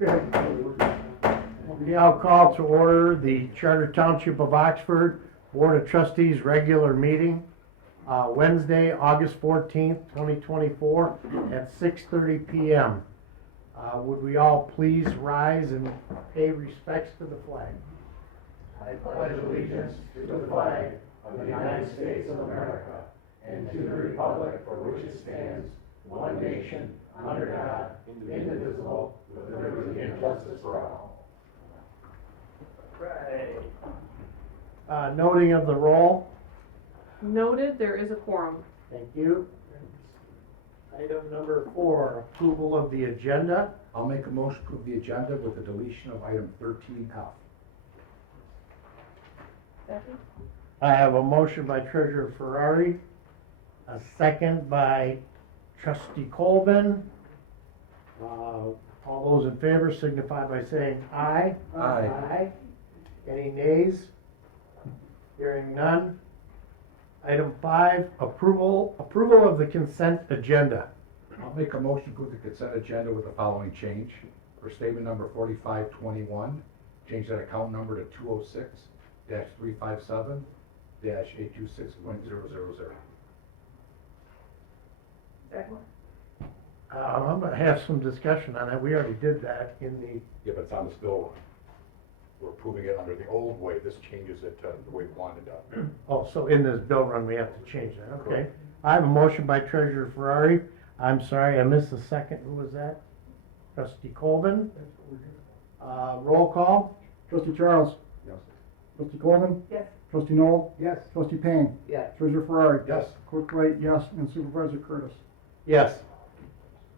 Okay, I'll call to order the Charter Township of Oxford Board of Trustees regular meeting, Wednesday, August 14th, 2024 at 6:30 p.m. Would we all please rise and pay respects to the flag? I pledge allegiance to the flag of the United States of America and to the republic for which it stands, one nation, under God, indivisible, with liberty and justice for all. Right. Noting of the roll. Noted, there is a quorum. Thank you. Item number 4, approval of the agenda. I'll make a motion to approve the agenda with the deletion of item 13F. Second? I have a motion by Treasurer Ferrari, a second by Trustee Colvin. All those in favor signify by saying aye. Aye. Aye. Any nays? Hearing none. Item 5, approval of the consent agenda. I'll make a motion to approve the consent agenda with the following change. For statement number 4521, change that account number to 206-357-826.000. Second? I'm going to have some discussion on that. We already did that in the, Yeah, but it's on this bill run. We're approving it under the old way. This changes it to the way we wanted it done. oh, so in this bill run, we have to change that, okay. I have a motion by Treasurer Ferrari. I'm sorry, I missed the second. Who was that? Trustee Colvin. Roll call. Trustee Charles. Yes. Trustee Colvin. Yes. Trustee Noel. Yes. Trustee Payne. Yes. Treasurer Ferrari. Yes. Clerk Wright, yes. And Supervisor Curtis. Yes.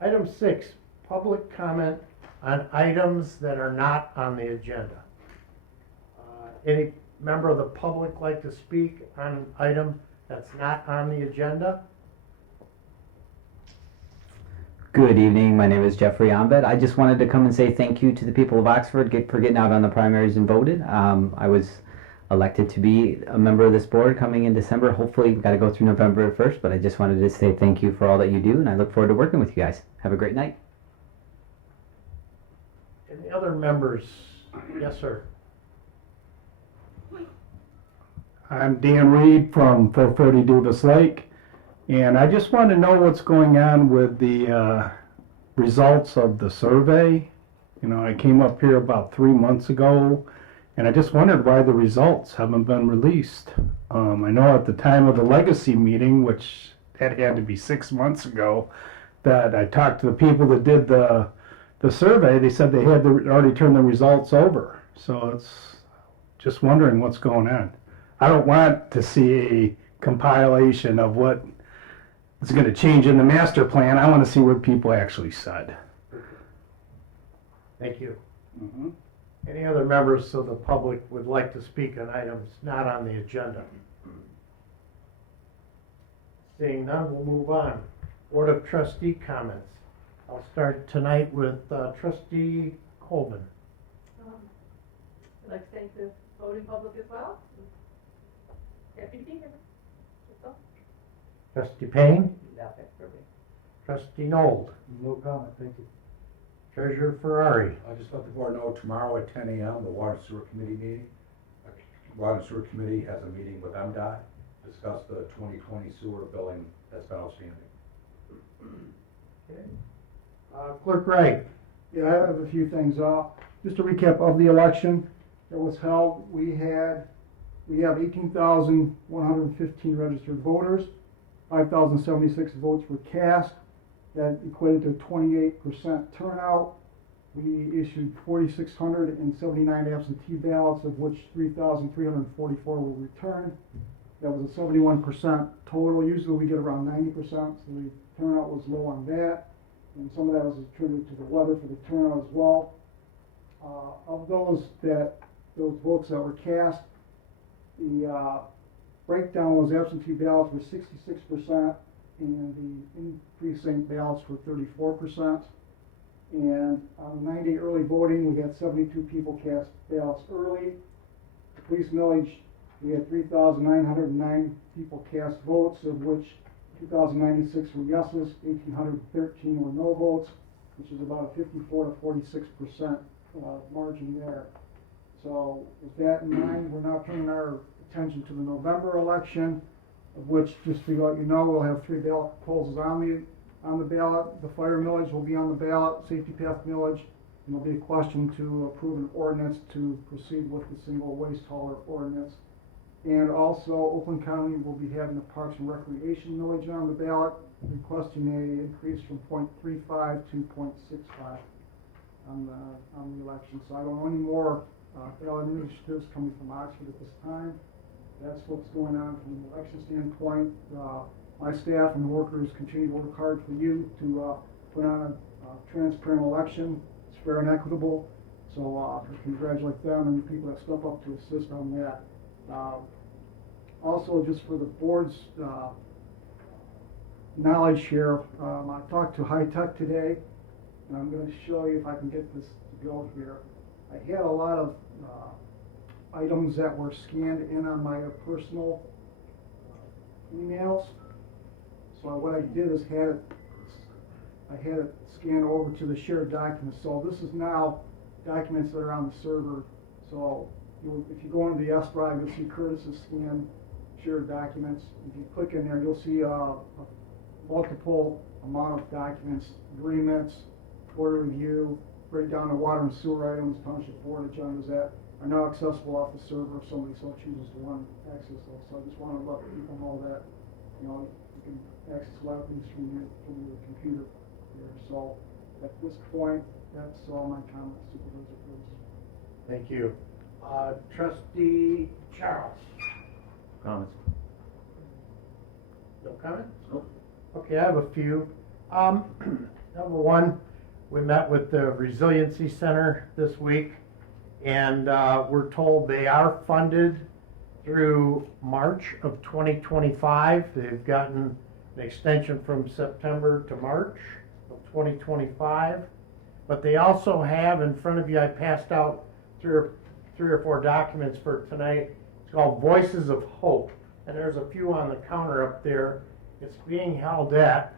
Item 6, public comment on items that are not on the agenda. Any member of the public like to speak on an item that's not on the agenda? Good evening. My name is Jeffrey Ombed. I just wanted to come and say thank you to the people of Oxford for getting out on the primaries and voted. I was elected to be a member of this board coming in December. Hopefully, we've got to go through November 1st, but I just wanted to say thank you for all that you do, and I look forward to working with you guys. Have a great night. Any other members? Yes, sir. I'm Dan Reed from 440 Davis Lake, and I just want to know what's going on with the results of the survey. You know, I came up here about 3 months ago, and I just wondered why the results haven't been released. I know at the time of the legacy meeting, which that had to be 6 months ago, that I talked to the people that did the survey. They said they had already turned the results over. So it's just wondering what's going on. I don't want to see a compilation of what is going to change in the master plan. I want to see what people actually said. Thank you. Any other members of the public would like to speak on items not on the agenda? Seeing none, we'll move on. Board of Trustee comments. I'll start tonight with Trustee Colvin. I'd like to thank the voting public as well. Happy to be here. That's all. Trustee Payne. Nothing for me. Trustee Noel. No comment, thank you. Treasurer Ferrari. I just let the board know tomorrow at 10 a.m. the Water and Sewer Committee meeting. Water and Sewer Committee has a meeting with MDOT to discuss the 2020 sewer billing that's been outstanding. Okay. Clerk Wright. Yeah, I have a few things. Just a recap of the election that was held. We have 18,115 registered voters. 5,076 votes were cast. That equated to 28% turnout. We issued 4,679 absentee ballots, of which 3,344 were returned. That was a 71% total. Usually we get around 90%, so the turnout was low on that. And some of that was attributed to the weather for the turnout as well. Of those votes that were cast, the breakdown was absentee ballots were 66%, and the in-precinct ballots were 34%. And on 9-day early voting, we had 72 people cast ballots early. Police millage, we had 3,909 people cast votes, of which 2,096 were yeses, 1,813 were no votes. which is about a 54 to 46% margin there. So with that in mind, we're now turning our attention to the November election, of which, just to let you know, we'll have 3 ballot proposals on the ballot. The fire millage will be on the ballot, safety path millage, and there'll be a question to approve an ordinance to proceed with the single waste hauler ordinance. And also, Oakland County will be having the Parks and Recreation millage on the ballot, requesting a increase from 0.35 to 0.65 on the election. So I don't know any more ballot initiatives coming from Oxford at this time. That's what's going on from an election standpoint. My staff and workers continue to work hard for you to put on a transparent election. It's fair and equitable. So I congratulate them and the people that step up to assist on that. Also, just for the board's knowledge here, I talked to High Tech today, and I'm going to show you if I can get this to go here. I had a lot of items that were scanned in on my personal emails. So what I did is I had it scanned over to the shared documents. So this is now documents that are on the server. So if you go into the S drive, you'll see Curtis's scanned shared documents. If you click in there, you'll see a multiple amount of documents, agreements, order review, breakdown of water and sewer items, township board agendas that are now accessible off the server if somebody so chooses to want to access those. So I just want to let people know that, you know, you can access a lot of things from your computer here. So at this point, that's all my comments, Supervisor Curtis. Thank you. Trustee Charles? Comments? No comments? Nope. Okay, I have a few. Number one, we met with the Resiliency Center this week, and we're told they are funded through March of 2025. They've gotten an extension from September to March of 2025. But they also have in front of you, I passed out three or four documents for tonight. It's called Voices of Hope, and there's a few on the counter up there. It's being held at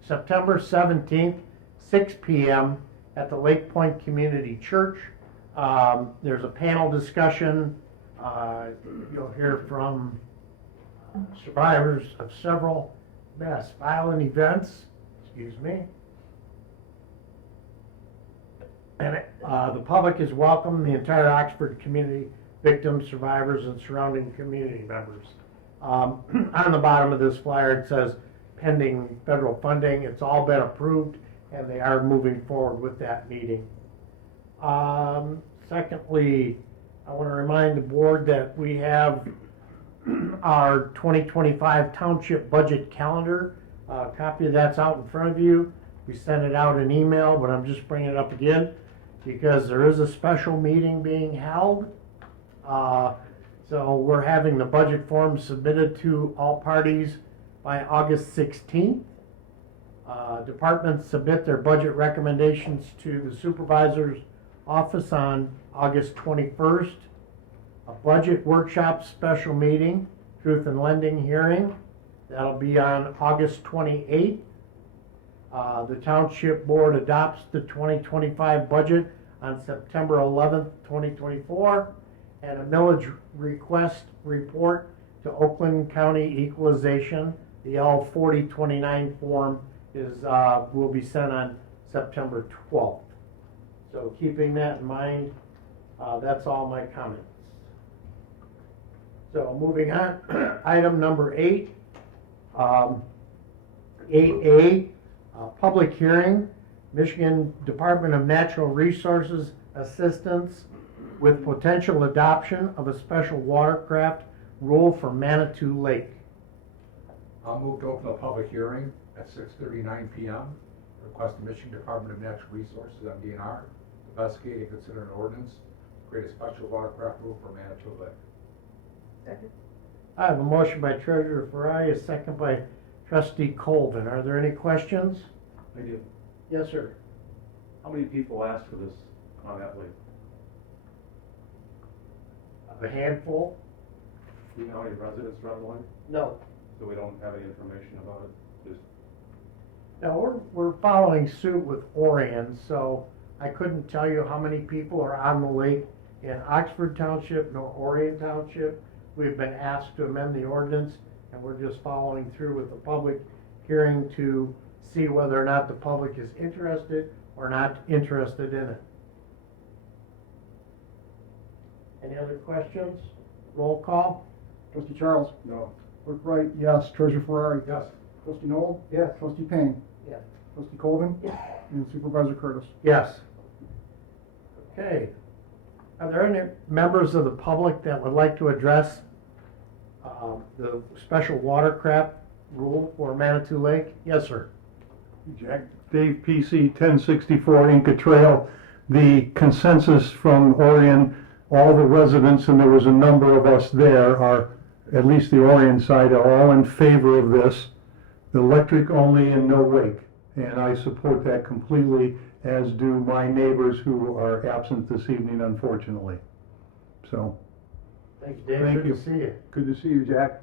September 17th, 6 p.m. at the Lake Point Community Church. There's a panel discussion. You'll hear from survivors of several mass violent events. Excuse me. And the public is welcome, the entire Oxford community, victims, survivors, and surrounding community members. On the bottom of this flyer it says pending federal funding. It's all been approved and they are moving forward with that meeting. Secondly, I want to remind the board that we have our 2025 Township budget calendar. A copy of that's out in front of you. We sent it out in email, but I'm just bringing it up again because there is a special meeting being held. So we're having the budget form submitted to all parties by August 16th. Departments submit their budget recommendations to the supervisor's office on August 21st. A budget workshop special meeting, truth in lending hearing, that'll be on August 28th. The Township Board adopts the 2025 budget on September 11th, 2024, and a millage request report to Oakland County Equalization, the L4029 form, will be sent on September 12th. So keeping that in mind, that's all my comments. So moving on, item number 8, 8A, public hearing, Michigan Department of Natural Resources assistance with potential adoption of a special watercraft rule for Manitou Lake. I'll move to open a public hearing at 6:39 p.m. Request the Michigan Department of Natural Resources, MDNR, investigate and consider an ordinance to create a special watercraft rule for Manitou Lake. Second. I have a motion by Treasurer Farai, a second by Trustee Colvin. Are there any questions? I do. Yes, sir. How many people asked for this on that lake? A handful? Do you know how many residents are on the lake? No. So we don't have any information about it? Just Now, we're following suit with Orion, so I couldn't tell you how many people are on the lake in Oxford Township nor Orion Township. We've been asked to amend the ordinance, and we're just following through with the public hearing to see whether or not the public is interested or not interested in it. Any other questions? Roll call? Trustee Charles? No. Clerk Wright, yes. Treasurer Ferrari? Yes. Trustee Noel? Yes. Trustee Payne? Yes. Trustee Colvin? Yes. And Supervisor Curtis. Yes. Okay. Are there any members of the public that would like to address the special watercraft rule for Manitou Lake? Yes, sir. Jack, Dave PC, 1064 Inca Trail. The consensus from Orion, all the residents, and there was a number of us there, are, at least the Orion side, are all in favor of this. Electric only and no wake. And I support that completely, as do my neighbors who are absent this evening, unfortunately. So, Thanks, Dave. Thank Good you. to see you. good to see you, Jack.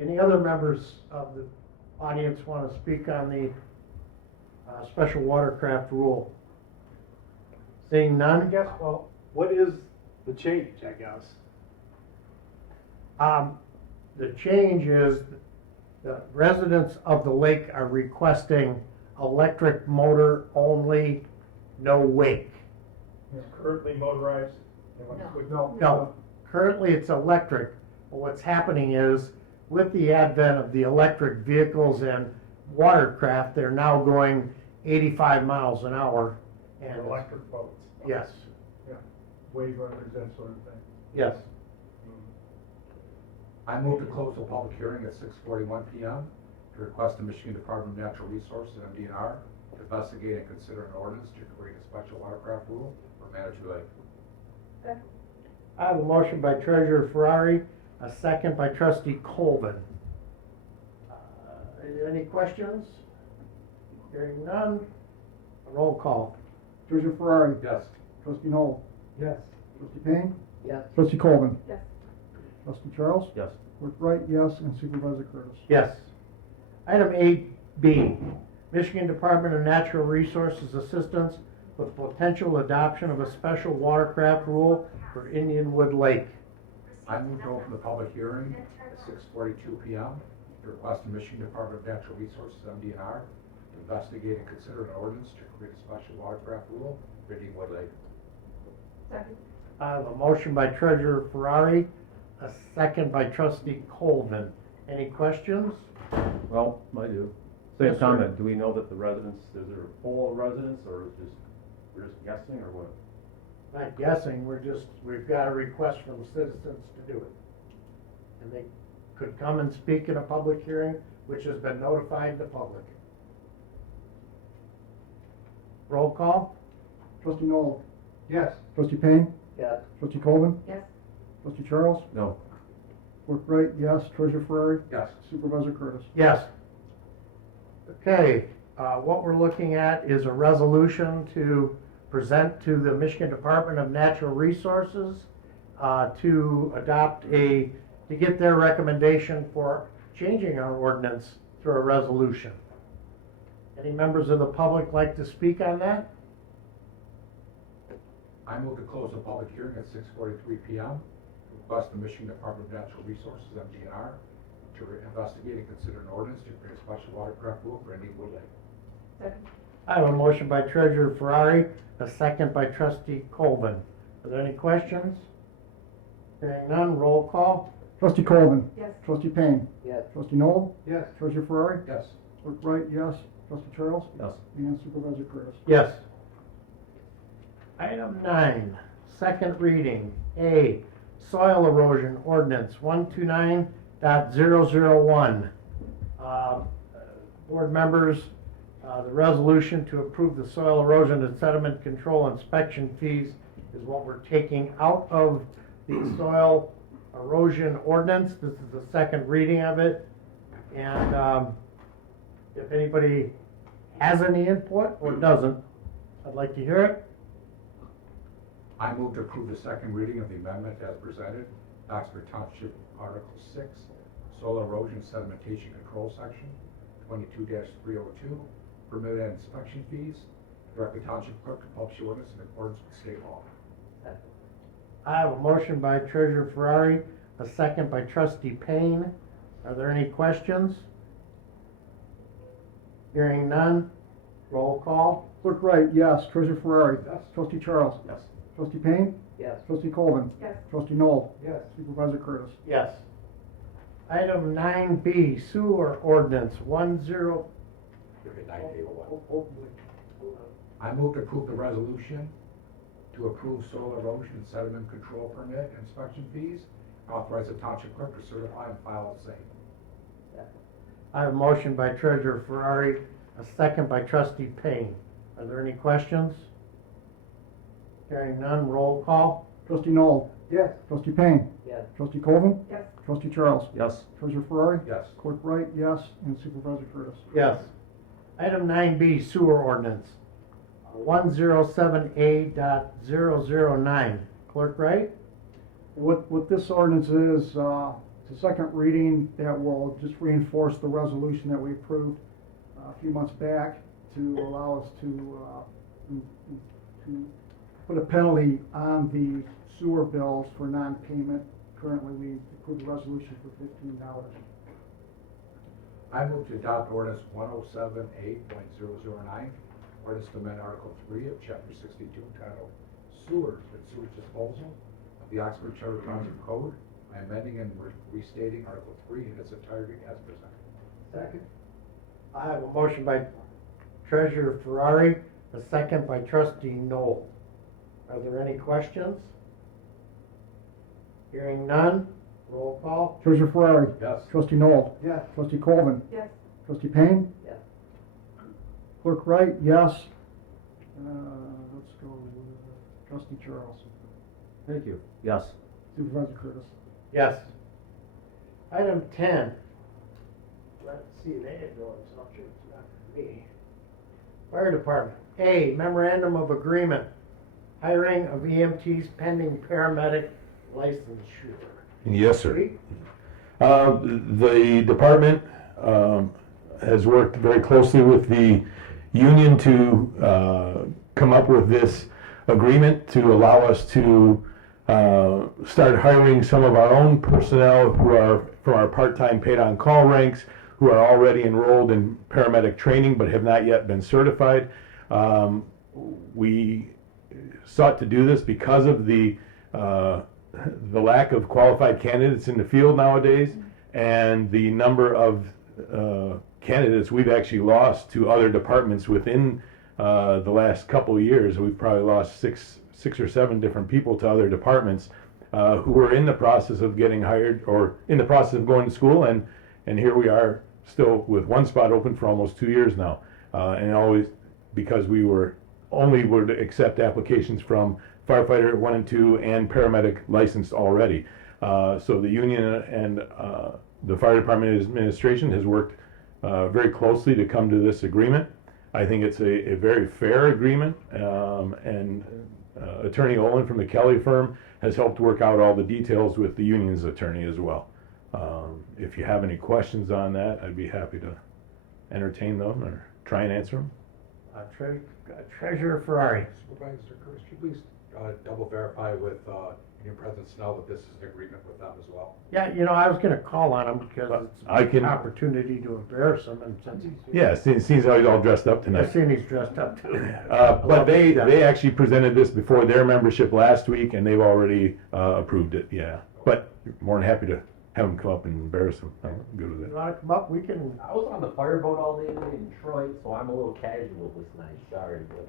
Any other members of the audience want to speak on the special watercraft rule? Seeing none? Well, what is the change, I guess? The change is the residents of the lake are requesting electric motor only, no wake. Currently motorized? No, currently it's electric, but what's happening is with the advent of the electric vehicles and watercraft, they're now going 85 miles an hour. And Electric boats. yes, Wave runners, that sort of thing. yes. I move to close the public hearing at 6:41 PM to request the Michigan Department of Natural Resources, MDNR, to investigate and consider an ordinance to create a special watercraft rule for Manitou Lake. I have a motion by Treasurer Ferrari, a second by Trustee Colvin. Any questions? Hearing none, a roll call. Treasurer Ferrari? Yes. Trustee Noel? Yes. Trustee Payne? Yes. Trustee Colvin? Yes. Trustee Charles? Yes. Clerk Wright, yes. And Supervisor Curtis. Yes. Item 8B, Michigan Department of Natural Resources Assistance with potential adoption of a special watercraft rule for Indianwood Lake. I move to open the public hearing at 6:42 PM to request the Michigan Department of Natural Resources, MDNR, to investigate and consider an ordinance to create a special watercraft rule for Indianwood Lake. Second. I have a motion by Treasurer Ferrari, a second by Trustee Colvin. Any questions? Well, I do. Yes, Same sir. comment, do we know that the residents, is there a poll of residents, or is just, we're just guessing, or what? Not guessing, we've got a request from citizens to do it. And they could come and speak in a public hearing, which has been notified the public. Roll call? Trustee Noel? Yes. Trustee Payne? Yes. Trustee Colvin? Yes. Trustee Charles? No. Clerk Wright, yes. Treasurer Ferrari? Yes. Supervisor Curtis. Yes. Okay, what we're looking at is a resolution to present to the Michigan Department of Natural Resources to get their recommendation for changing our ordinance through a resolution. Any members of the public like to speak on that? I move to close the public hearing at 6:43 PM to request the Michigan Department of Natural Resources, MDNR, to investigate and consider an ordinance to create a special watercraft rule for Indianwood Lake. Second. I have a motion by Treasurer Ferrari, a second by Trustee Colvin. Are there any questions? Hearing none, roll call. Trustee Colvin? Yes. Trustee Payne? Yes. Trustee Noel? Yes. Treasurer Ferrari? Yes. Clerk Wright, yes. Trustee Charles? Yes. And Supervisor Curtis. Yes. Item 9, second reading. A, soil erosion ordinance 129.001. Board members, the resolution to approve the soil erosion and sediment control inspection fees is what we're taking out of the soil erosion ordinance. This is the second reading of it. And if anybody has any input or doesn't, I'd like to hear it. I move to approve the second reading of the amendment as presented, Oxford Township Article 6, Soil Erosion Sedimentation Control Section, 22-302, permitted inspection fees. Direct the township clerk to publish the ordinance in accordance with state law. I have a motion by Treasurer Ferrari, a second by Trustee Payne. Are there any questions? Hearing none, roll call. Clerk Wright, yes. Treasurer Ferrari. Yes. Trustee Charles. Yes. Trustee Payne. Yes. Trustee Colvin. Yes. Trustee Noel. Yes. Supervisor Curtis. Yes. Item 9B, sewer ordinance 10. Okay, 9A1. I move to approve the resolution to approve soil erosion and sediment control permit inspection fees. Authorize the township clerk to certify and file the same. I have a motion by Treasurer Ferrari, a second by Trustee Payne. Are there any questions? Hearing none, roll call. Trustee Noel. Yes. Trustee Payne. Yes. Trustee Colvin. Yes. Trustee Charles. Yes. Treasurer Ferrari. Yes. Clerk Wright, yes. And Supervisor Curtis. Yes. Item 9B, sewer ordinance 107A.009. Clerk Wright? What this ordinance is, it's a second reading that will just reinforce the resolution that we approved a few months back to allow us to put a penalty on the sewer bills for non-payment. Currently, we approved the resolution for $15. I move to adopt ordinance 107A.009, ordinance to amend Article 3 of Chapter 62 entitled Sewers and Sewage Disposal of the Oxford Charter Township Code by amending and restating Article 3 in its entirety as presented. Second. I have a motion by Treasurer Ferrari, a second by Trustee Noel. Are there any questions? Hearing none, roll call. Treasurer Ferrari. Yes. Trustee Noel. Yes. Trustee Colvin. Yes. Trustee Payne. Yes. Clerk Wright, yes. Let's go with Trustee Charles. Thank you. Yes. Supervisor Curtis. Yes. Item 10. Let's see, they had no assumptions, not me. Fire Department. A, memorandum of agreement, hiring of EMTs pending paramedic licensure. Yes, sir. Reed? The department has worked very closely with the union to come up with this agreement to allow us to start hiring some of our own personnel who are from our part-time paid-on-call ranks, who are already enrolled in paramedic training but have not yet been certified. We sought to do this because of the lack of qualified candidates in the field nowadays, and the number of candidates we've actually lost to other departments within the last couple of years. We've probably lost six or seven different people to other departments who were in the process of getting hired or in the process of going to school, and here we are still with one spot open for almost 2 years now, and always because we were only would accept applications from firefighter 1 and 2 and paramedic licensed already. So the union and the fire department administration has worked very closely to come to this agreement. I think it's a very fair agreement, and Attorney Olin from the Kelly firm has helped work out all the details with the union's attorney as well. If you have any questions on that, I'd be happy to entertain them or try and answer them. Treasurer Ferrari. Supervisor Curtis, could you please double verify with Union President Snell that this is an agreement with them as well? Yeah, I was gonna call on him because it's I can- an opportunity to embarrass him, and since he's. Yeah, seems how he's all dressed up I've tonight. seen he's dressed up too. But they actually presented this before their membership last week, and they've already approved it, yeah. But more than happy to have them come up and embarrass them. I'm good with You it. wanna come up, we can, I was on the fireboat all day in Detroit, so I'm a little casual this night, sorry, but.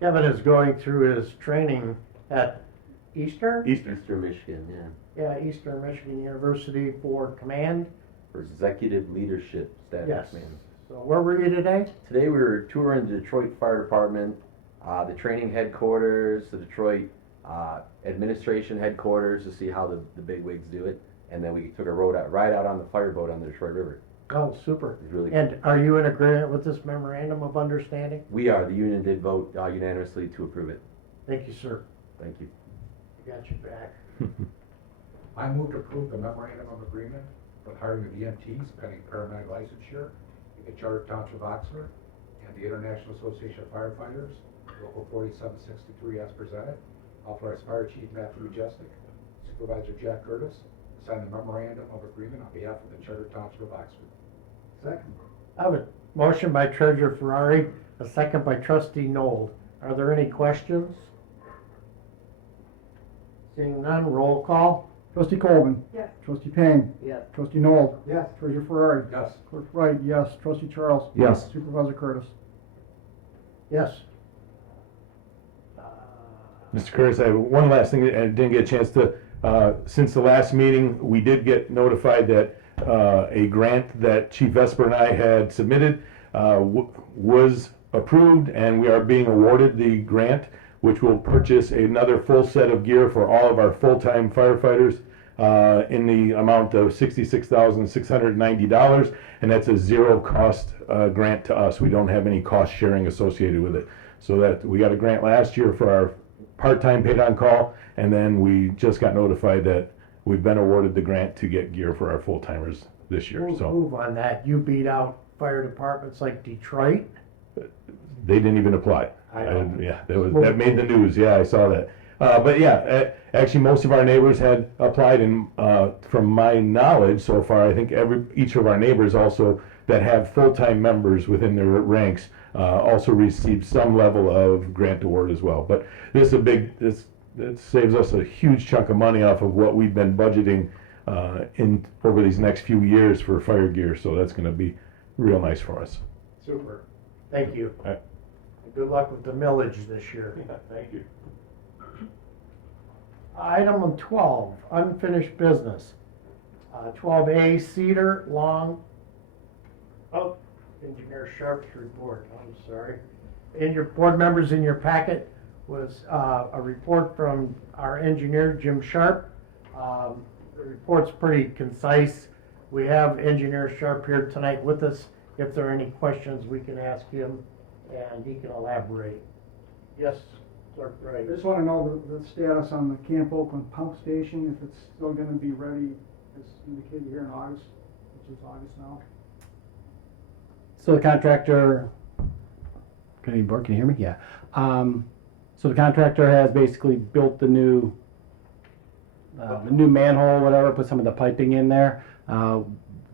Kevin is going through his training at Eastern? Eastern Michigan, yeah, Yeah, Eastern Michigan University for command. for executive leadership status Yes. man. So where were you today? Today we were touring the Detroit Fire Department, the training headquarters, the Detroit administration headquarters to see how the big wigs do it, and then we took a ride out on the fireboat on the Detroit River. Oh, super. It was really And are you in agreement with this memorandum of understanding? We are. The union did vote unanimously to approve it. Thank you, sir. Thank you. I got you back. I move to approve the memorandum of agreement for hiring of EMTs pending paramedic licensure the Charter Township of Oxford, and the International Association of Firefighters, Local 4763 as presented. Authorize Fire Chief Matthew Majestic, Supervisor Jack Curtis, to sign the memorandum of agreement on behalf of the Charter Township of Oxford. Second. I have a motion by Treasurer Ferrari, a second by Trustee Noel. Are there any questions? Seeing none, roll call. Trustee Colvin. Yes. Trustee Payne. Yes. Trustee Noel. Yes. Treasurer Ferrari. Yes. Clerk Wright, yes. Trustee Charles. Yes. Supervisor Curtis. Yes. Mr. Curtis, I have one last thing, I didn't get a chance to, since the last meeting, we did get notified that a grant that Chief Vesper and I had submitted was approved, and we are being awarded the grant, which will purchase another full set of gear for all of our full-time firefighters in the amount of $66,690, and that's a zero-cost grant to us. We don't have any cost sharing associated with it. So that we got a grant last year for our part-time paid on call, and then we just got notified that we've been awarded the grant to get gear for our full-timers this year, so. Move on that. You beat out fire departments like Detroit. They didn't even apply. I know. Yeah, that made the news, yeah, I saw that. But yeah, actually, most of our neighbors had applied, and from my knowledge so far, I think each of our neighbors also that have full-time members within their ranks also received some level of grant award as well. But this is a big, it saves us a huge chunk of money off of what we've been budgeting in over these next few years for fire gear, so that's gonna be real nice for us. Super. Thank you. All right. Good luck with the millage this year. Thank you. Item 12, unfinished business. 12A, Cedar Long, Engineer Sharp's report, I'm sorry. In your board members, in your packet was a report from our engineer, Jim Sharp. The report's pretty concise. We have Engineer Sharp here tonight with us. If there are any questions, we can ask him and he can elaborate. Yes, Clerk Wright. I just want to know the status on the Camp Oakland pump station, if it's still going to be ready, as indicated here in August, which is August now. So the contractor, can you hear me? Yeah. So the contractor has basically built the new manhole, whatever, put some of the piping in there.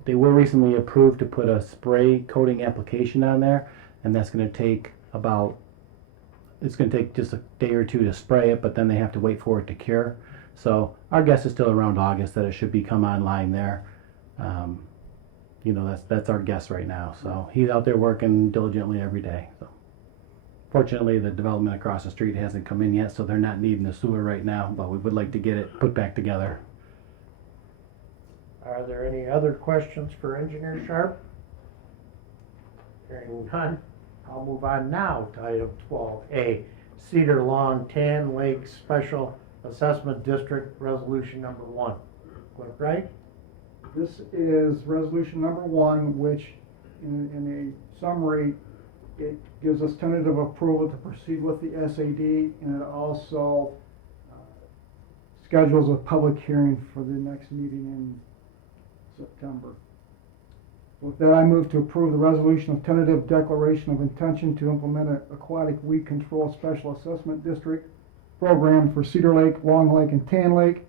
They were recently approved to put a spray coating application on there, and that's going to take it's going to take just a day or two to spray it, but then they have to wait for it to cure. So our guess is still around August that it should come online there. That's our guess right now. So he's out there working diligently every day. So fortunately, the development across the street hasn't come in yet, so they're not needing the sewer right now, but we would like to get it put back together. Are there any other questions for Engineer Sharp? Hearing none, I'll move on now to item 12A, Cedar Lawn Tan Lake Special Assessment District Resolution Number 1. Clerk Wright? This is resolution number 1, which in a summary, it gives us tentative approval to proceed with the SAD, and it also schedules a public hearing for the next meeting in September. With that, I move to approve the resolution of tentative declaration of intention to implement an aquatic weed control special assessment district program for Cedar Lake, Long Lake, and Tan Lake,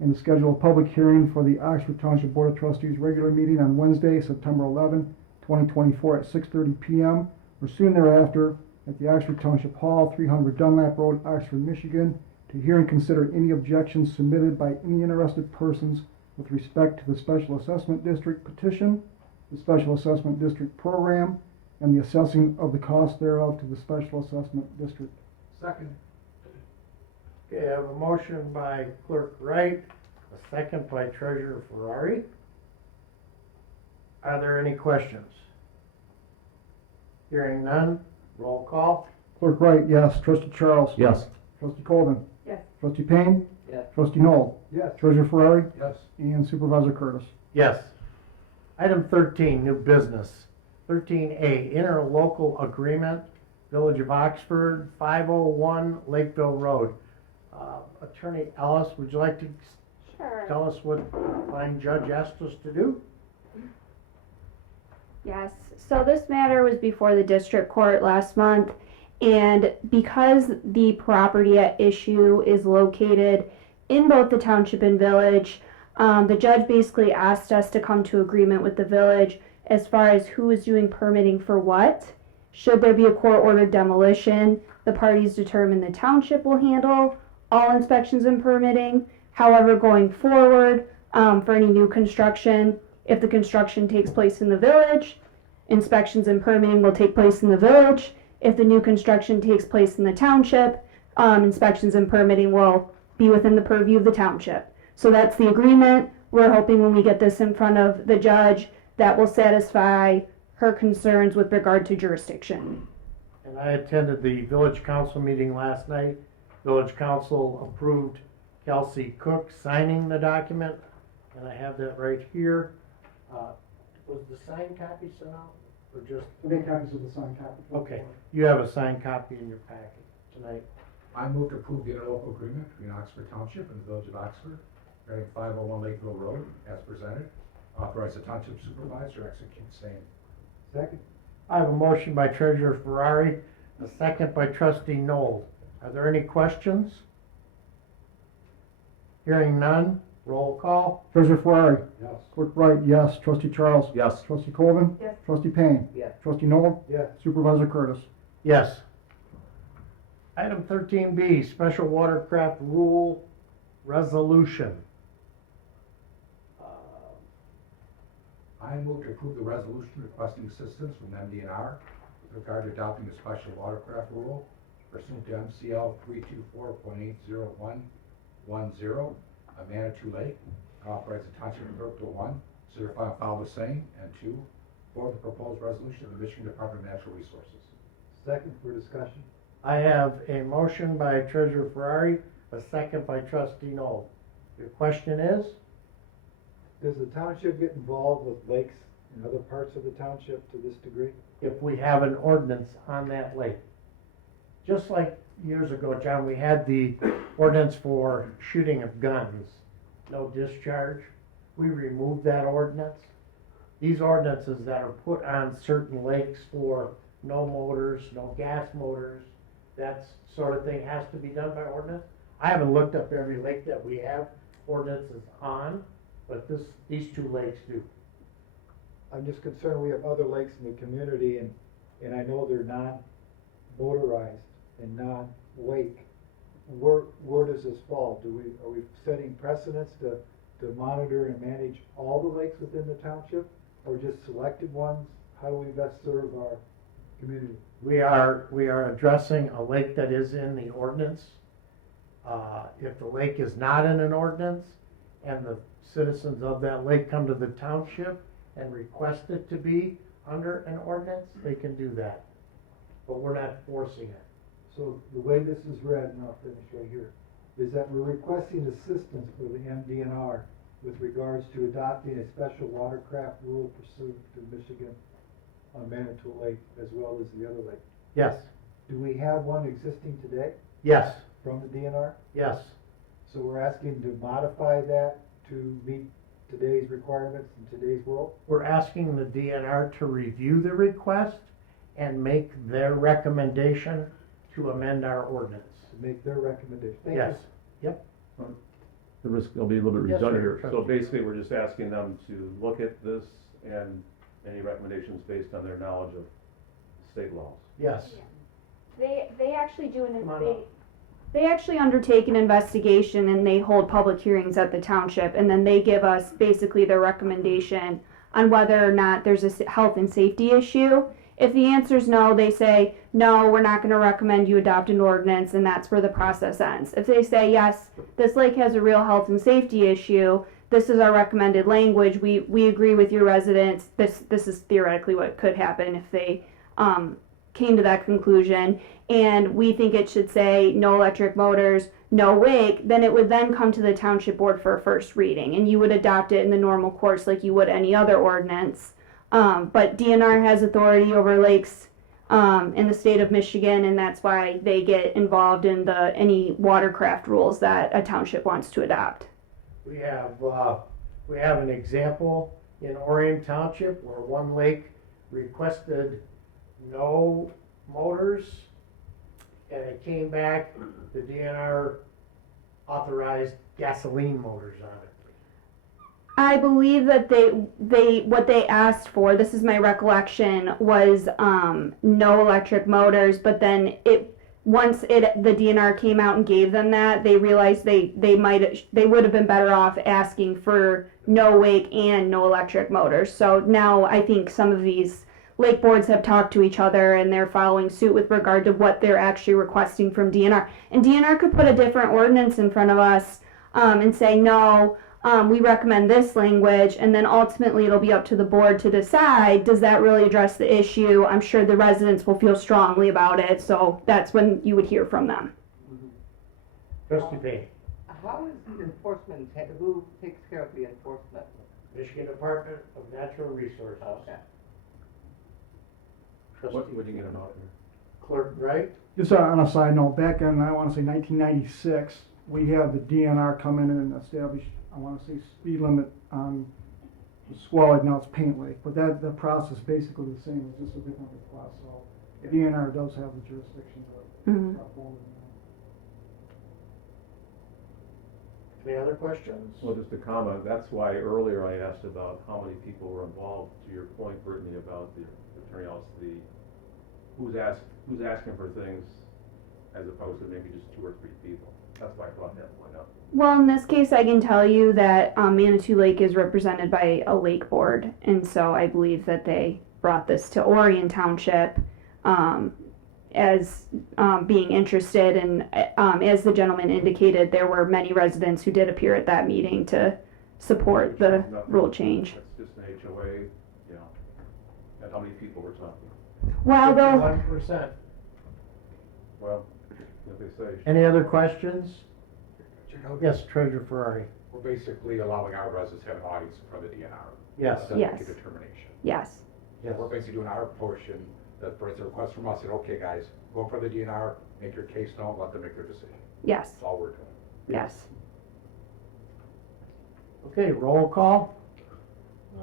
and to schedule a public hearing for the Oxford Township Board of Trustees regular meeting on Wednesday, September 11, 2024 at 6:30 p.m. or soon thereafter at the Oxford Township Hall, 300 Dunlap Road, Oxford, Michigan, to hear and consider any objections submitted by any interested persons with respect to the Special Assessment District petition, the Special Assessment District program, and the assessing of the cost thereof to the Special Assessment District. Second. Okay, I have a motion by Clerk Wright, a second by Treasurer Ferrari. Are there any questions? Hearing none, roll call. Clerk Wright, yes. Trustee Charles? Yes. Trustee Colvin? Yes. Trustee Payne? Yes. Trustee Noel? Yes. Treasurer Ferrari? Yes. And Supervisor Curtis. Yes. Item 13, new business. 13A, interlocal agreement, Village of Oxford, 501 Lakeville Road. Attorney Ellis, would you like to Sure. tell us what the fine judge asked us to do? Yes, so this matter was before the district court last month, and because the property at issue is located in both the township and village, the judge basically asked us to come to agreement with the village as far as who is doing permitting for what. Should there be a court-ordered demolition, the parties determine the township will handle all inspections and permitting. However, going forward, for any new construction, if the construction takes place in the village, inspections and permitting will take place in the village. If the new construction takes place in the township, inspections and permitting will be within the purview of the township. So that's the agreement. We're hoping when we get this in front of the judge, that will satisfy her concerns with regard to jurisdiction. And I attended the village council meeting last night. Village council approved Kelsey Cook signing the document, and I have that right here. Was the signed copy sent out, or just? I make copies of the signed copy. Okay, you have a signed copy in your packet tonight. I move to approve the interlocal agreement between Oxford Township and the Village of Oxford regarding 501 Lakeville Road as presented. Authorize the township supervisor to execute same. Second. I have a motion by Treasurer Ferrari, a second by Trustee Noel. Are there any questions? Hearing none, roll call. Treasurer Ferrari. Yes. Clerk Wright, yes. Trustee Charles. Yes. Trustee Colvin. Yes. Trustee Payne. Yes. Trustee Noel. Yes. Supervisor Curtis. Yes. Item 13B, Special Watercraft Rule Resolution. I move to approve the resolution requesting assistance from MDNR with regard to adopting a special watercraft rule pursuant to MCL 324.80110 on Manitou Lake. Authorize the township clerk to 1, certify and file the same, and 2, forward the proposed resolution to the Michigan Department of Natural Resources. Second for discussion. I have a motion by Treasurer Ferrari, a second by Trustee Noel. Your question is? Does the township get involved with lakes in other parts of the township to this degree? If we have an ordinance on that lake. Just like years ago, John, we had the ordinance for shooting of guns, no discharge. We removed that ordinance. These ordinances that are put on certain lakes for no motors, no gas motors, that sort of thing has to be done by ordinance. I haven't looked up every lake that we have ordinances on, but these two lakes do. I'm just concerned we have other lakes in the community and I know they're non-motorized and non-wake. Where does this fall? Are we setting precedents to monitor and manage all the lakes within the township or just selected ones? How do we best serve our community? We are addressing a lake that is in the ordinance. If the lake is not in an ordinance and the citizens of that lake come to the township and request it to be under an ordinance, they can do that. But we're not forcing it. So the way this is read, and I'll finish right here, is that we're requesting assistance for the MDNR with regards to adopting a special watercraft rule pursuant to Michigan on Manitou Lake as well as the other lake. Yes, Do we have one existing today yes, from the DNR? yes. So we're asking to modify that to meet today's requirements in today's world? We're asking the DNR to review the request and make their recommendation to amend our ordinance. To make their recommendation? Thank you. Yes, yep. The risk will be a little bit Yes, sir. redundant here. So Trustee. basically, we're just asking them to look at this and any recommendations based on their knowledge of state laws. Yes. They actually do Come on they up. they actually undertake an investigation and they hold public hearings at the township, and then they give us basically their recommendation on whether or not there's a health and safety issue. If the answer is no, they say, no, we're not going to recommend you adopt an ordinance, and that's where the process ends. If they say, yes, this lake has a real health and safety issue, this is our recommended language, we agree with your residents, this is theoretically what could happen if they came to that conclusion, and we think it should say no electric motors, no wake, then it would then come to the township board for a first reading, and you would adopt it in the normal course like you would any other ordinance. But DNR has authority over lakes in the state of Michigan, and that's why they get involved in any watercraft rules that a township wants to adopt. We have an example in Orion Township where one lake requested no motors, and it came back, the DNR authorized gasoline motors on it. I believe that what they asked for, this is my recollection, was no electric motors, but then the DNR came out and gave them that, they realized they would have been better off asking for no wake and no electric motors. So now I think some of these lake boards have talked to each other and they're following suit with regard to what they're actually requesting from DNR. And DNR could put a different ordinance in front of us and say, no, we recommend this language, and then ultimately it'll be up to the board to decide, does that really address the issue? I'm sure the residents will feel strongly about it, so that's when you would hear from them. Trustee Payne. How is the enforcement, who takes care of the enforcement? Michigan Department of Natural Resources. Okay. What would you get them out here? Clerk Wright? Just on a side note, back in, I want to say 1996, we had the DNR come in and establish, I want to say, speed limit on Squalid, now it's Paint Lake, but the process basically the same, it's just a different request, so the DNR does have the jurisdiction to Mhm. stop forward. Any other questions? Well, just a comment, that's why earlier I asked about how many people were involved, to your point, Brittany, about the attorney house, who's asking for things as opposed to maybe just 2 or 3 people. That's why I brought that point up. Well, in this case, I can tell you that Manitou Lake is represented by a lake board, and so I believe that they brought this to Orion Township as being interested, and as the gentleman indicated, there were many residents who did appear at that meeting to support the Nothing. rule change. That's just an HOA, you know, and how many people we're talking. Well, though, 51%. Well, what they say. Any other questions? Yes, Treasurer Ferrari. We're basically allowing our residents to have an audience in front of the DNR. Yes. To Yes. make a determination. yes, Yes. We're basically doing our portion, that for it's a request from us, that, okay, guys, go in front of the DNR, make your case known, let them make their decision. yes, That's all we're doing. yes. Okay, roll call?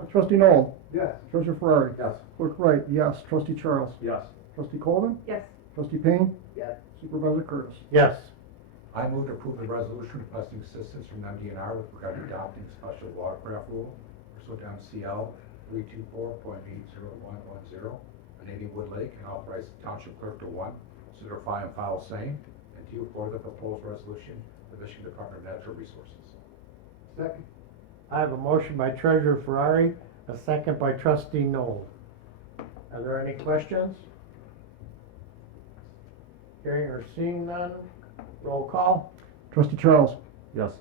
Trustee Noel? Yes. Treasurer Ferrari? Yes. Clerk Wright, yes. Trustee Charles? Yes. Trustee Colvin? Yes. Trustee Payne? Yes. Supervisor Curtis? Yes. I move to approve the resolution requesting assistance from MDNR with regard to adopting special watercraft rule pursuant to MCL 324.80110, Canadian Wood Lake, and authorize the township clerk to 1, certify and file same, and 2, forward the proposed resolution to the Michigan Department of Natural Resources. Second. I have a motion by Treasurer Ferrari, a second by Trustee Noel. Are there any questions? Hearing or seeing none, roll call? Trustee Charles? Yes.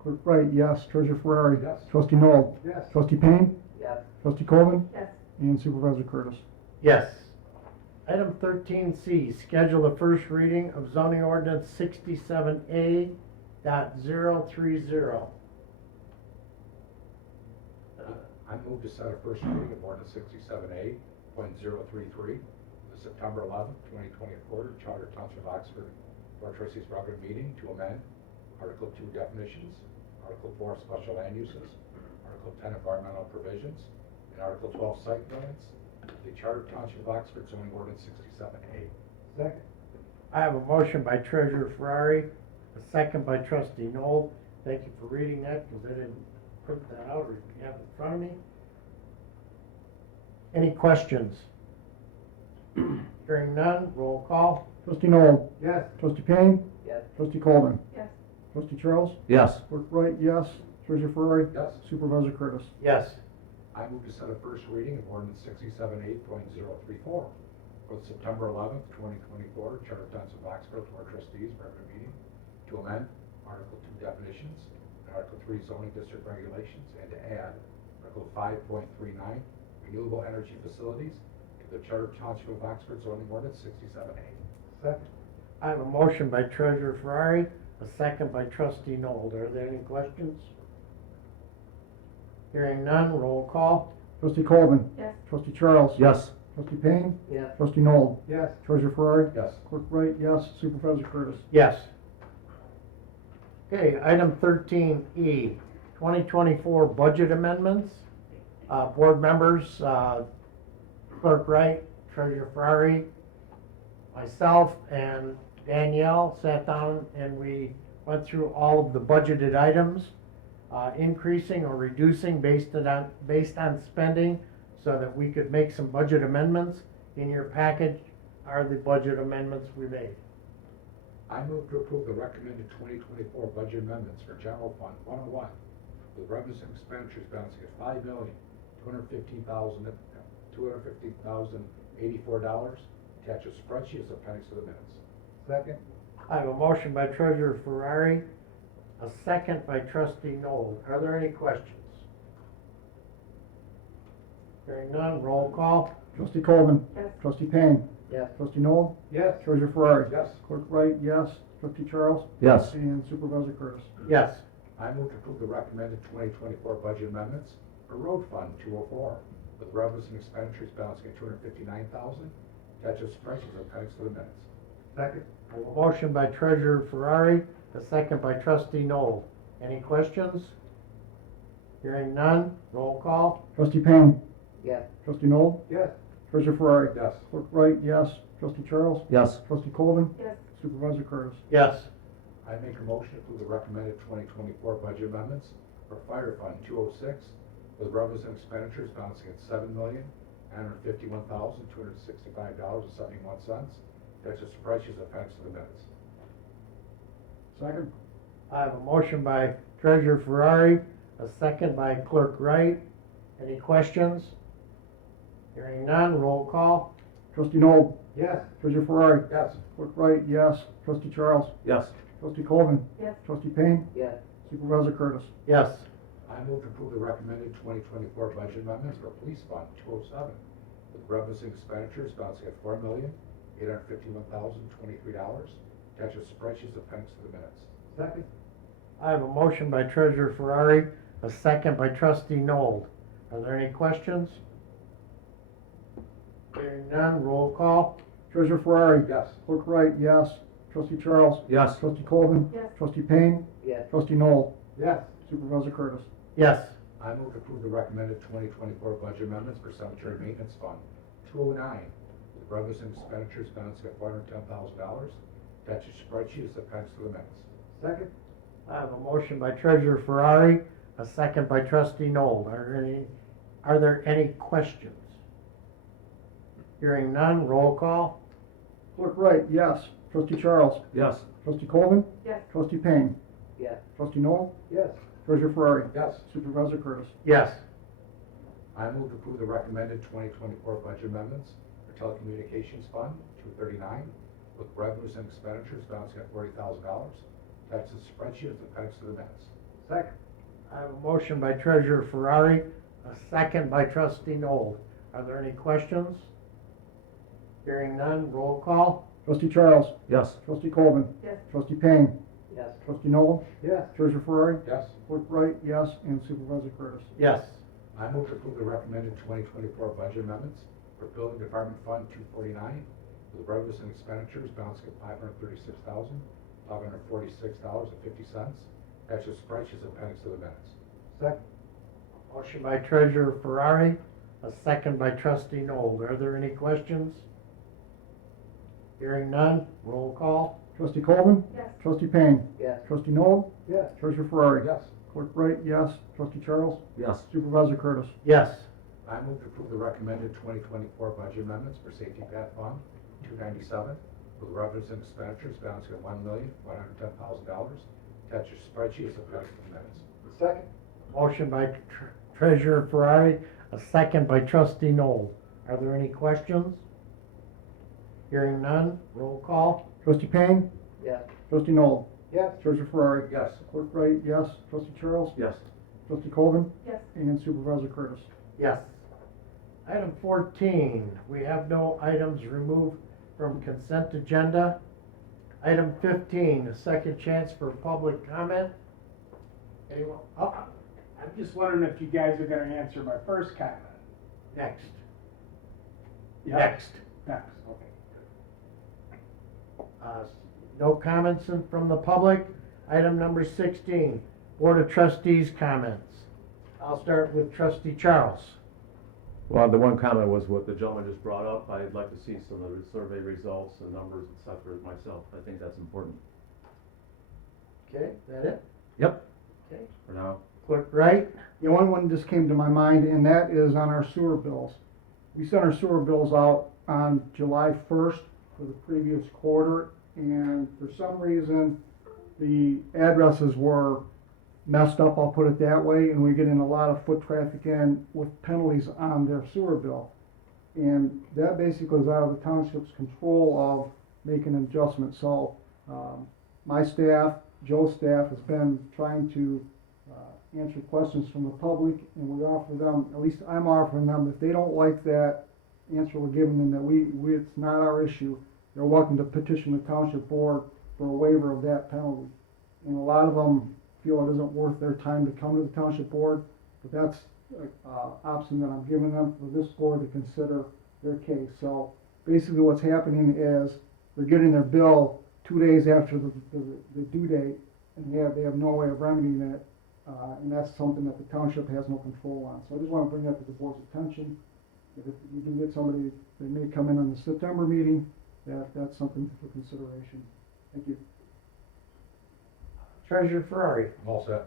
Clerk Wright, yes. Treasurer Ferrari? Yes. Trustee Noel? Yes. Trustee Payne? Yes. Trustee Colvin? Yes. And Supervisor Curtis? Yes. Item 13C, schedule the first reading of zoning ordinance 67A.030. I move to set a first reading of ordinance 67A.033, the September 11th, 2024 Charter Township of Oxford Board of Trustees regular meeting to amend Article 2 definitions, Article 4 special land uses, Article 10 environmental provisions, and Article 12 site limits, the Charter Township of Oxford zoning ordinance 67A. Second. I have a motion by Treasurer Ferrari, a second by Trustee Noel. Thank you for reading that, because I didn't print that out or have it in front of me. Any questions? Hearing none, roll call? Trustee Noel? Yes. Trustee Payne? Yes. Trustee Colvin? Yes. Trustee Charles? Yes. Clerk Wright, yes. Treasurer Ferrari? Yes. Supervisor Curtis? Yes. I move to set a first reading of ordinance 67A.034 for the September 11th, 2024 Charter Township of Oxford Board of Trustees regular meeting to amend Article 2 definitions and Article 3 zoning district regulations, and to add Article 5.39 renewable energy facilities to the Charter Township of Oxford zoning ordinance 67A. Second. I have a motion by Treasurer Ferrari, a second by Trustee Noel. Are there any questions? Hearing none, roll call? Trustee Colvin? Yes. Trustee Charles? Yes. Trustee Payne? Yes. Trustee Noel? Yes. Treasurer Ferrari? Yes. Clerk Wright, yes. Supervisor Curtis? Yes. Okay, item 13E, 2024 budget amendments. Board members, Clerk Wright, Treasurer Ferrari, myself, and Danielle sat down and we went through all of the budgeted items, increasing or reducing based on spending, so that we could make some budget amendments. In your package are the budget amendments we made. I move to approve the recommended 2024 budget amendments for General Fund 101, with revenues and expenditures balancing at $5,215,084. Attach a spreadsheet as appendix to the minutes. Second. I have a motion by Treasurer Ferrari, a second by Trustee Noel. Are there any questions? Hearing none, roll call. Trustee Colvin. Yes. Trustee Payne. Yes. Trustee Noel. Yes. Treasurer Ferrari. Yes. Clerk Wright, yes. Trustee Charles. Yes. And Supervisor Curtis. Yes. I move to approve the recommended 2024 budget amendments for Road Fund 204, with revenues and expenditures balancing at $259,000. Attach a spreadsheet as appendix to the minutes. Second. I have a motion by Treasurer Ferrari, a second by Trustee Noel. Any questions? Hearing none, roll call. Trustee Payne. Yes. Trustee Noel. Yes. Treasurer Ferrari. Yes. Clerk Wright, yes. Trustee Charles. Yes. Trustee Colvin. Yes. Supervisor Curtis. Yes. I make a motion to approve the recommended 2024 budget amendments for Fire Fund 206, with revenues and expenditures balancing at $7,951,265.71. That's a spreadsheet as appendix to the minutes. Second. I have a motion by Treasurer Ferrari, a second by Clerk Wright. Any questions? Hearing none, roll call. Trustee Noel. Yes. Treasurer Ferrari. Yes. Clerk Wright, yes. Trustee Charles. Yes. Trustee Colvin. Yes. Trustee Payne. Yes. Supervisor Curtis. Yes. I move to approve the recommended 2024 budget amendments for Police Fund 207, with revenues and expenditures balancing at $4,851,023. Attach a spreadsheet as appendix to the minutes. Second. I have a motion by Treasurer Ferrari, a second by Trustee Noel. Are there any questions? Hearing none, roll call. Treasurer Ferrari. Yes. Clerk Wright, yes. Trustee Charles. Yes. Trustee Colvin. Yes. Trustee Payne. Yes. Trustee Noel. Yes. Supervisor Curtis. Yes. I move to approve the recommended 2024 budget amendments for Cemetery Maintenance Fund 209, with revenues and expenditures balancing at $410,000. Attach a spreadsheet as appendix to the minutes. Second. I have a motion by Treasurer Ferrari, a second by Trustee Noel. Are there any questions? Hearing none, roll call. Clerk Wright, yes. Trustee Charles. Yes. Trustee Colvin. Yes. Trustee Payne. Yes. Trustee Noel. Yes. Treasurer Ferrari. Yes. Supervisor Curtis. Yes. I move to approve the recommended 2024 budget amendments for Telecommunications Fund 239, with revenues and expenditures balancing at $40,000. Attach the spreadsheet as appendix to the minutes. Second. I have a motion by Treasurer Ferrari, a second by Trustee Noel. Are there any questions? Hearing none, roll call. Trustee Charles. Yes. Trustee Colvin. Yes. Trustee Payne. Yes. Trustee Noel. Yes. Treasurer Ferrari. Yes. Clerk Wright, yes. And Supervisor Curtis. Yes. I move to approve the recommended 2024 budget amendments for Building Department Fund 249, with revenues and expenditures balancing at $536,546.50. That's a spreadsheet as appendix to the minutes. Second. Motion by Treasurer Ferrari, a second by Trustee Noel. Are there any questions? Hearing none, roll call. Trustee Colvin. Yes. Trustee Payne. Yes. Trustee Noel. Yes. Treasurer Ferrari. Yes. Clerk Wright, yes. Trustee Charles. Yes. Supervisor Curtis. Yes. I move to approve the recommended 2024 budget amendments for Safety Path Fund 297, with revenues and expenditures balancing at $1,110,000. Attach your spreadsheet as appendix to the minutes. Second. Motion by Treasurer Ferrari, a second by Trustee Noel. Are there any questions? Hearing none, roll call. Trustee Payne. Yes. Trustee Noel. Yes. Treasurer Ferrari. Yes. Clerk Wright, yes. Trustee Charles. Yes. Trustee Colvin. Yes. And Supervisor Curtis. Yes. Item 14, we have no items removed from consent agenda. Item 15, a second chance for public comment. Anyone? Oh, I'm just wondering if you guys are gonna answer my first comment. next. Yeah. Next. Next, okay. No comments from the public. Item number 16, Board of Trustees comments. I'll start with Trustee Charles. Well, the one comment was what the gentleman just brought up. I'd like to see some of the survey results and numbers, et cetera, myself. I think that's important. Okay, that it? Yep. Okay. For now. Clerk Wright? The only one just came to my mind, and that is on our sewer bills. We sent our sewer bills out on July 1st for the previous quarter, and for some reason, the addresses were messed up, I'll put it that way, and we're getting a lot of foot traffic in with penalties on their sewer bill. And that basically is out of the township's control of making an adjustment. So my staff, Joe's staff, has been trying to answer questions from the public, and we offer them, at least I'm offering them, if they don't like that answer we're giving them, that it's not our issue, they're welcome to petition the township board for a waiver of that penalty. And a lot of them feel it isn't worth their time to come to the township board, but that's an option that I'm giving them for this board to consider their case. So basically what's happening is they're getting their bill 2 days after the due date, and they have no way of remedying it, and that's something that the township has no control on. So I just want to bring that to the board's attention. If you do get somebody that may come in on the September meeting, that's something for consideration. Thank you. Treasurer Ferrari? All set.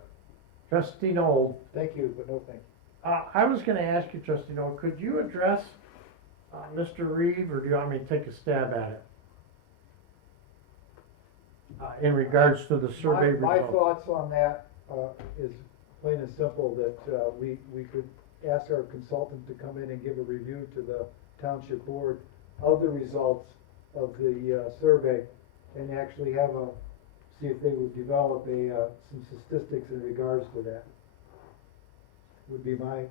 Trustee Noel? Thank you, but no thank you. I was gonna ask you, Trustee Noel, could you address Mr. Reeve, or do you want me to take a stab at it? In regards to the survey results? My thoughts on that is plain and simple, that we could ask our consultant to come in and give a review to the township board of the results of the survey, and actually see if they would develop some statistics in regards to that, would be my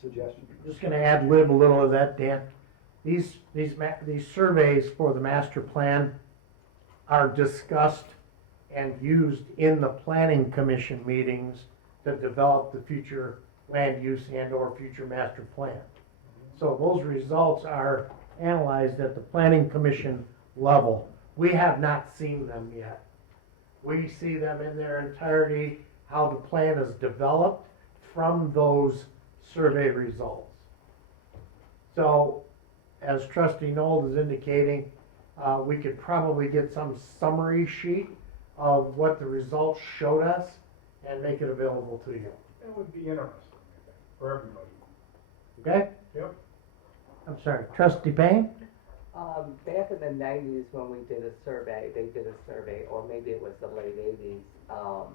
suggestion. Just gonna ad lib a little of that, Dan. These surveys for the master plan are discussed and used in the planning commission meetings to develop the future land use and or future master plan. So those results are analyzed at the planning commission level. We have not seen them yet. We see them in their entirety, how the plan is developed from those survey results. So, as Trustee Noel is indicating, we could probably get some summary sheet of what the results showed us and make it available to you. That would be interesting, I think, for everybody. Okay? Yep. I'm sorry, Trustee Payne? Back in the 90s when we did a survey, they did a survey, or maybe it was the late 80s,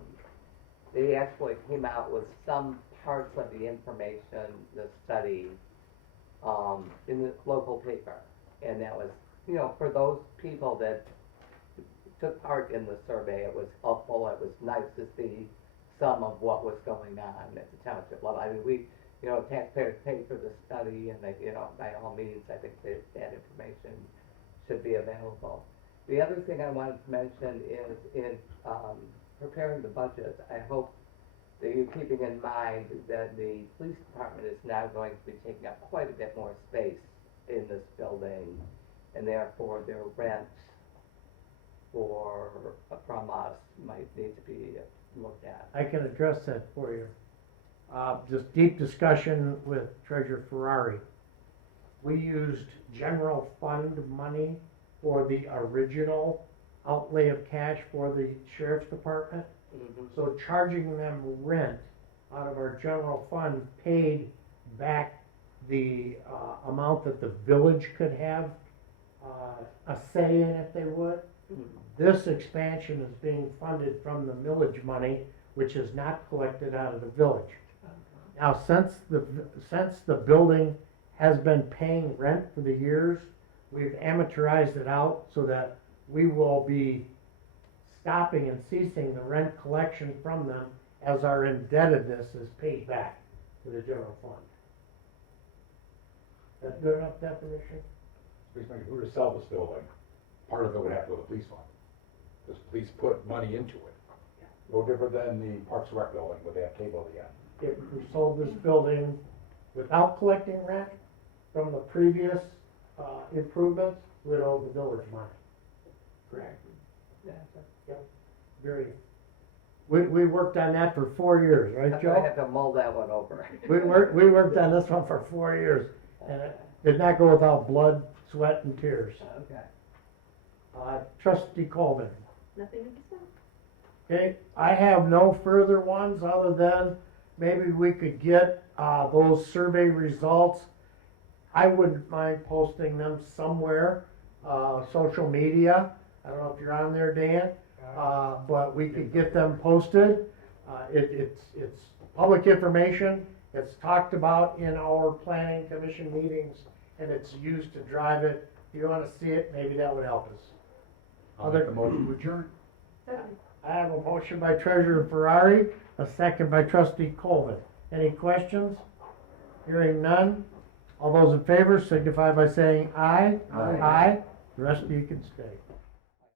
they actually came out with some parts of the information, the study, in the local paper. And that was, for those people that took part in the survey, it was helpful. It was nice to see some of what was going on at the township level. I mean, taxpayers paid for the study, and by all means, I think that information should be available. The other thing I wanted to mention is in preparing the budget, I hope that you're keeping in mind that the police department is now going to be taking up quite a bit more space in this building, and therefore their rent from us might need to be looked at. I can address that for you. Just deep discussion with Treasurer Ferrari. We used general fund money for the original outlay of cash for the sheriff's department. Mm-hmm. So charging them rent out of our general fund paid back the amount that the village could have a say in if they would. Mm-hmm. This expansion is being funded from the millage money, which is not collected out of the village. Now, since the building has been paying rent for the years, we've amortized it out so that we will be stopping and ceasing the rent collection from them as our indebtedness is paid back to the general fund. That good enough definition? If we were to sell this building, part of it would have to go to the police fund. Because police put money into it. No different than the Parks and Rec building with that cable again. If we sold this building without collecting rent from the previous improvements, we'd owe the village money. Correct. Yeah. Yep. Very We worked on that for 4 years, right, I'm gonna Joe? have to mull that one over. We worked on this one for 4 years, and it did not go without blood, sweat, and tears. Okay. Trustee Colvin. Nothing to say. Okay, I have no further ones other than maybe we could get, those survey results. I wouldn't mind posting them somewhere, social media. I don't know if you're on there, Dan, but we could get them posted. It's public information. It's talked about in our planning commission meetings, and it's used to drive it. If you wanna see it, maybe that would help us. I'll make the motion to adjourn. Second. I have a motion by Treasurer Ferrari, a second by Trustee Colvin. Any questions? Hearing none. All those in favor signify by saying aye. Aye. Aye. The rest of you can stay.